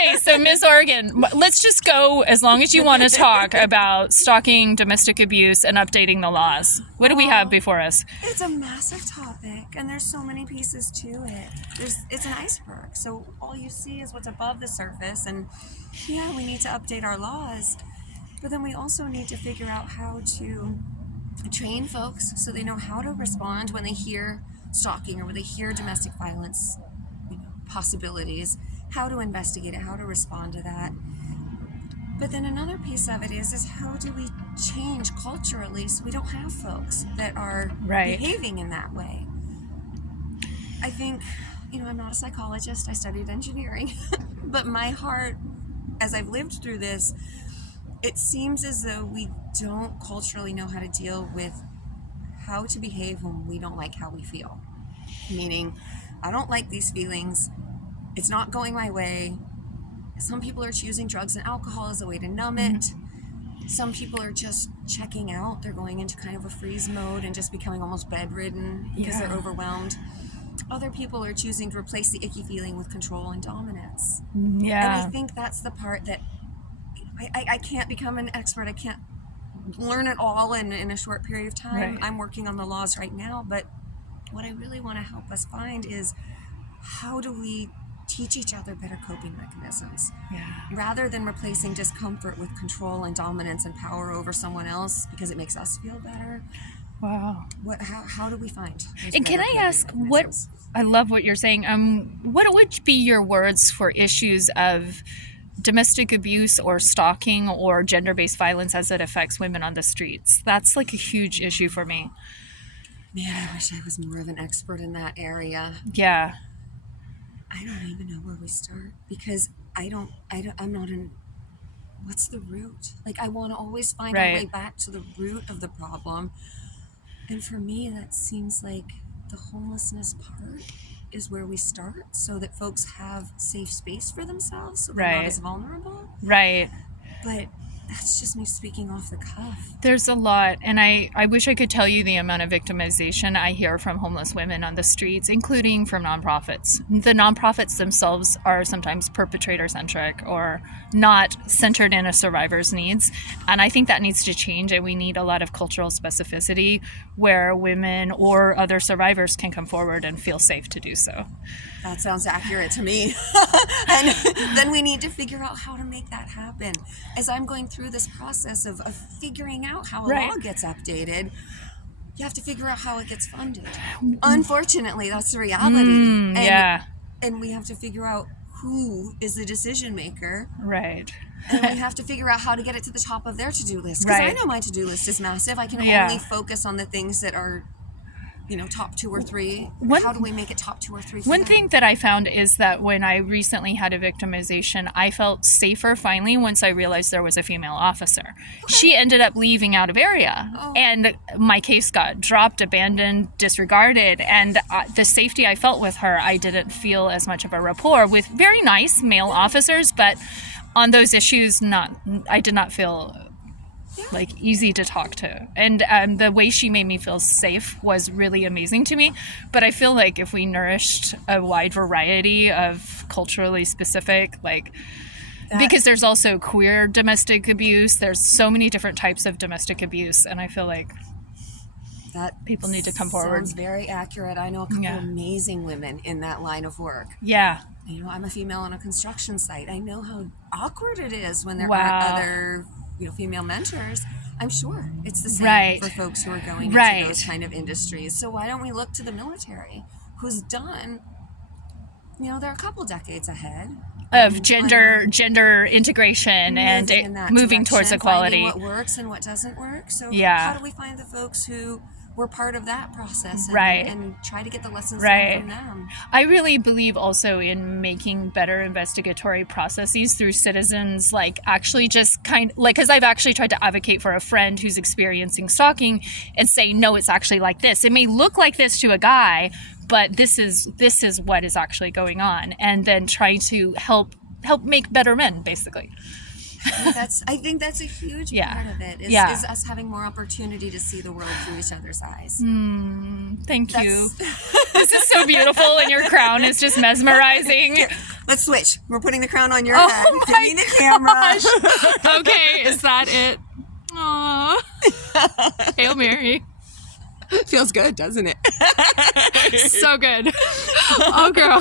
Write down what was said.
Okay, so Ms. Oregon, let's just go as long as you want to talk about stalking, domestic abuse, and updating the laws. What do we have before us? It's a massive topic, and there's so many pieces to it. It's an iceberg, so all you see is what's above the surface, and yeah, we need to update our laws, but then we also need to figure out how to train folks so they know how to respond when they hear stalking or when they hear domestic violence possibilities, how to investigate it, how to respond to that. But then another piece of it is how do we change culturally so we don't have folks that are behaving in that way? I think, I'm not a psychologist, I studied engineering, but my heart, as I've lived through this, it seems as though we don't culturally know how to deal with how to behave when we don't like how we feel. Meaning, I don't like these feelings, it's not going my way. Some people are choosing drugs and alcohol as a way to numb it. Some people are just checking out. They're going into kind of a freeze mode and just becoming almost bedridden because they're overwhelmed. Other people are choosing to replace the icky feeling with control and dominance. Yeah. And I think that's the part that I can't become an expert. I can't learn it all in a short period of time. I'm working on the laws right now, but what I really want to help us find is how do we teach each other better coping mechanisms rather than replacing discomfort with control and dominance and power over someone else because it makes us feel better. Wow. How do we find? And can I ask I love what you're saying. What would be your words for issues of domestic abuse or stalking or gender-based violence as it affects women on the streets? That's like a huge issue for me. Man, I wish I was more of an expert in that area. Yeah. I don't even know where we start because I'm not in, what's the root? Like, I want to always find a way back to the root of the problem. And for me, that seems like the homelessness part is where we start so that folks have safe space for themselves so they're not as vulnerable. Right. But that's just me speaking off the cuff. There's a lot, and I wish I could tell you the amount of victimization I hear from homeless women on the streets, including from nonprofits. The nonprofits themselves are sometimes perpetrator-centric or not centered in a survivor's needs, and I think that needs to change, and we need a lot of cultural specificity where women or other survivors can come forward and feel safe to do so. That sounds accurate to me. And then we need to figure out how to make that happen. As I'm going through this process of figuring out how a law gets updated, you have to figure out how it gets funded. Unfortunately, that's the reality. And we have to figure out who is the decision maker. Right. And we have to figure out how to get it to the top of their to-do list. Because I know my to-do list is massive. I can only focus on the things that are top 2 or 3. How do we make it top 2 or 3? One thing that I found is that when I recently had a victimization, I felt safer finally once I realized there was a female officer. She ended up leaving out of area, and my case got dropped, abandoned, disregarded, and the safety I felt with her, I didn't feel as much of a rapport with very nice male officers, but on those issues, I did not feel easy to talk to, and the way she made me feel safe was really amazing to me. But I feel like if we nourished a wide variety of culturally specific, because there's also queer domestic abuse, there's so many different types of domestic abuse, and I feel like that people need to come forward. Sounds very accurate. I know a couple amazing women in that line of work. I'm a female on a construction site. I know how awkward it is when there aren't other female mentors. I'm sure it's the same for folks who are going into those kind of industries. So why don't we look to the military, who's done, they're a couple decades ahead of gender integration and moving towards equality. What works and what doesn't work. So how do we find the folks who were part of that process and try to get the lessons learned from them? I really believe also in making better investigatory processes through citizens, actually just because I've actually tried to advocate for a friend who's experiencing stalking and say, no, it's actually like this. It may look like this to a guy, but this is what is actually going on, and then try to help make better men, basically. I think that's a huge Yeah. part of it. Is Yeah. us having more opportunity to see the world through each other's eyes. Thank you. That's- This is so beautiful, and your crown is just mesmerizing. Here, let's switch. We're putting the crown on your Oh head. Give my me the camera. Okay, is that it? Aww. Hail Mary. Feels good, doesn't it? So good. Oh, girl.